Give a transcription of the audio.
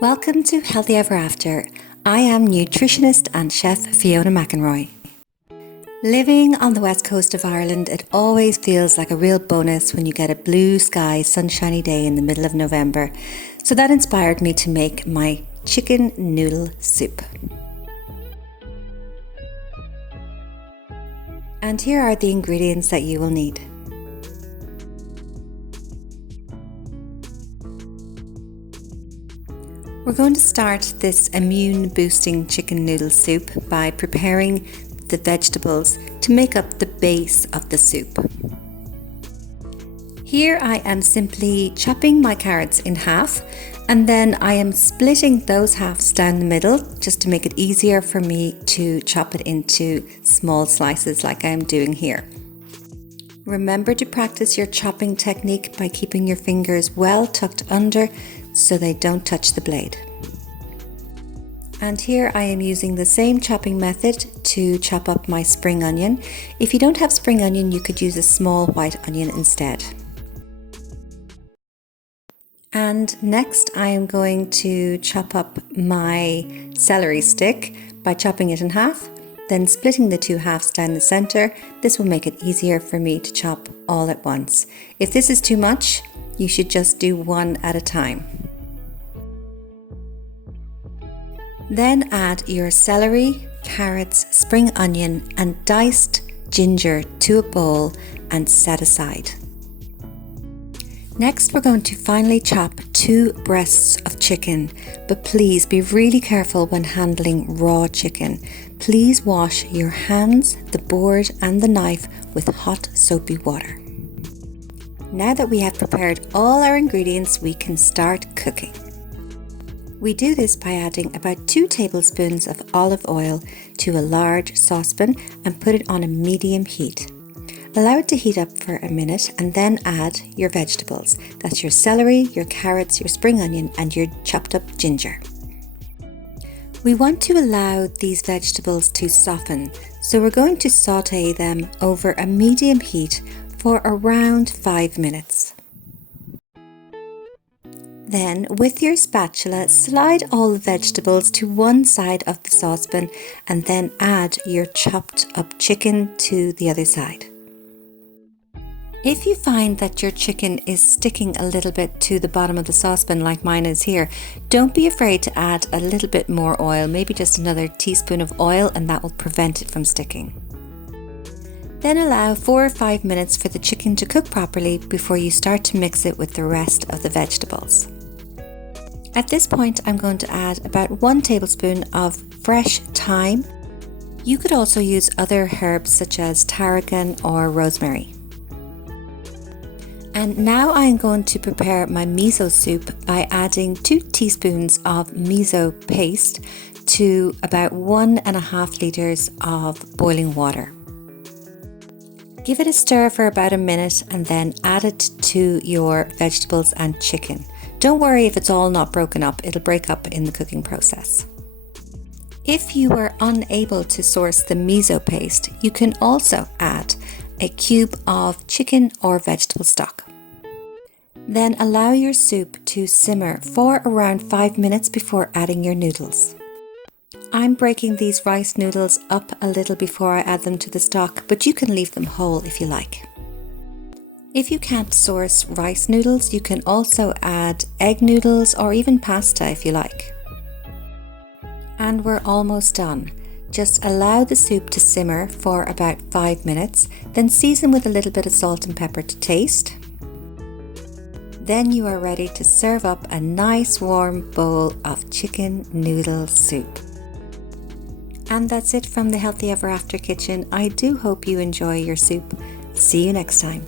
Welcome to Healthy Ever After. I am nutritionist and chef Fiona McEnroy. Living on the west coast of Ireland, it always feels like a real bonus when you get a blue sky, sunshiny day in the middle of November. So that inspired me to make my chicken noodle soup. And here are the ingredients that you will need. We're going to start this immune boosting chicken noodle soup by preparing the vegetables to make up the base of the soup. Here I am simply chopping my carrots in half, and then I am splitting those halves down the middle just to make it easier for me to chop it into small slices like I am doing here. Remember to practice your chopping technique by keeping your fingers well tucked under so they don't touch the blade. And here I am using the same chopping method to chop up my spring onion. If you don't have spring onion, you could use a small white onion instead. And next I am going to chop up my celery stick by chopping it in half, then splitting the two halves down the center. This will make it easier for me to chop all at once. If this is too much, you should just do one at a time. Then add your celery, carrots, spring onion and diced ginger to a bowl and set aside. Next we're going to finely chop 2 breasts of chicken, but please be really careful when handling raw chicken. Please wash your hands, the board and the knife with hot soapy water. Now that we have prepared all our ingredients, we can start cooking. We do this by adding about 2 tablespoons of olive oil to a large saucepan and put it on a medium heat. Allow it to heat up for a minute and then add your vegetables. That's your celery, your carrots, your spring onion and your chopped up ginger. We want to allow these vegetables to soften, so we're going to saute them over a medium heat for around 5 minutes. Then, with your spatula, slide all the vegetables to one side of the saucepan and then add your chopped up chicken to the other side. If you find that your chicken is sticking a little bit to the bottom of the saucepan like mine is here, don't be afraid to add a little bit more oil, maybe just another teaspoon of oil, and that will prevent it from sticking. Then allow 4 or 5 minutes for the chicken to cook properly before you start to mix it with the rest of the vegetables. At this point, I'm going to add about 1 tablespoon of fresh thyme. You could also use other herbs such as tarragon or rosemary. And now I'm going to prepare my miso soup by adding 2 teaspoons of miso paste to about 1.5 litres of boiling water. Give it a stir for about a minute and then add it to your vegetables and chicken. Don't worry if it's all not broken up, it'll break up in the cooking process. If you were unable to source the miso paste, you can also add a cube of chicken or vegetable stock. Then allow your soup to simmer for around 5 minutes before adding your noodles. I'm breaking these rice noodles up a little before I add them to the stock, but you can leave them whole if you like. If you can't source rice noodles, you can also add egg noodles or even pasta if you like. And we're almost done. Just allow the soup to simmer for about 5 minutes, then season with a little bit of salt and pepper to taste. Then you are ready to serve up a nice warm bowl of chicken noodle soup. And that's it from the Healthy Ever After kitchen. I do hope you enjoy your soup. See you next time.